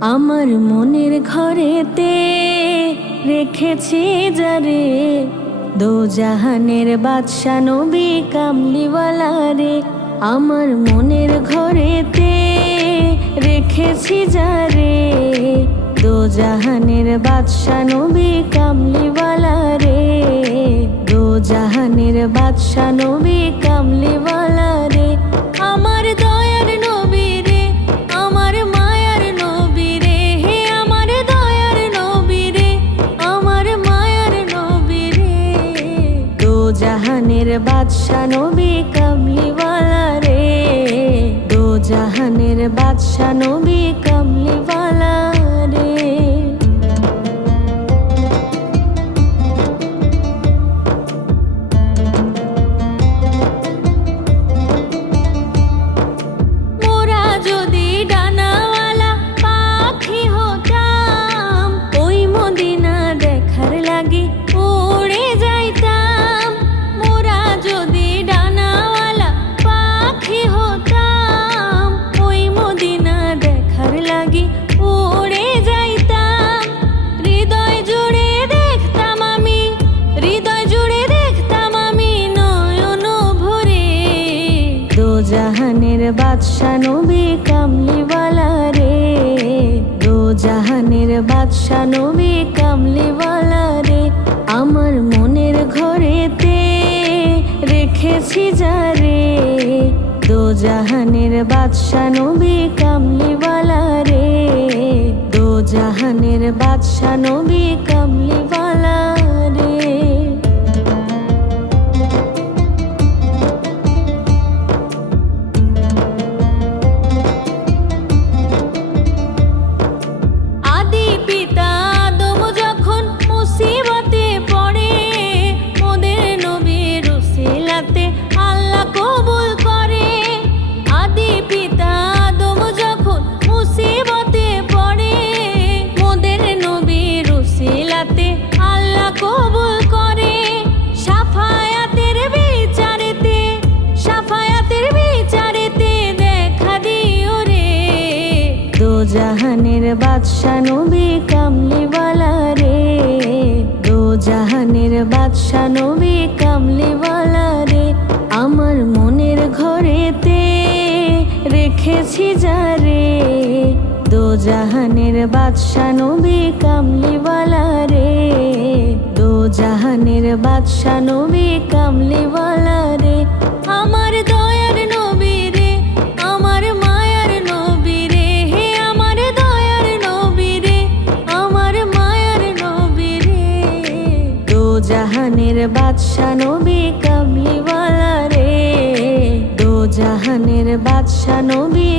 আমার মনের ঘরেতে রেখেছি যারে, দো জাহানের বাদশা নবী কামলিওয়ালা রে। আমার মনের ঘরেতে রেখেছি যারে, দো জাহানের বাদশা নবী কামলিওয়ালা রে। দো জাহানের বাদশা নবী কামলিওয়ালা রে। আমার দয়ার নবী রে, আমার মায়ার নবী রে, হে আমার দয়ার নবী রে, আমার মায়ার নবী রে। দো জাহানের বাদশা নবী কামলিওয়ালা রে, দো জাহানের বাদশা নবী কামলিওয়ালা রে। মোরা যদি ডানাওয়ালা পাখি হতাম, ওই মদিনা দেখার লাগি উড়ে যাইতাম। মোরা যদি ডানাওয়ালা পাখি হতাম, ওই মদিনা দেখার লাগি উড়ে যাইতাম। হৃদয় জুড়ে দেখতাম আমি, হৃদয় জুড়ে দেখতাম আমি নয়ন ভরে। দো জাহানের বাদশা নবী কামলিওয়ালা রে, দো জাহানের বাদশা নবী কামলিওয়ালা রে। আমার মনের ঘরেতে রেখেছি যারে, দো জাহানের বাদশা নবী কামলিওয়ালা রে। দো জাহানের বাদশা নবী কামলিওয়ালা রে। আদি পিতা আদম যখন মুসিবতে পড়ে, মোদের নবীর উসিলাতে আল্লাহ কবুল করে। আদি পিতা আদম যখন মুসিবতে পড়ে, মোদের নবীর উসিলাতে আল্লাহ কবুল করে। সাফায়াতের বিচারেতে, সাফায়াতের বিচারেতে দেখা দিও রে। দো জাহানের বাদশা নবী কামলিওয়ালা রে, দো জাহানের বাদশা নবী কামলিওয়ালা রে। আমার মনের ঘরেতে রেখেছি যারে, দো জাহানের বাদশা নবী কামলিওয়ালা রে। দো জাহানের বাদশা নবী কামলিওয়ালা রে। আমার দয়ার নবী রে, আমার মায়ার নবী রে, হে আমার দয়ার নবী রে, আমার মায়ার নবী রে। দো জাহানের বাদশা নবী কামলিওয়ালা রে, দো জাহানের বাদশা নবী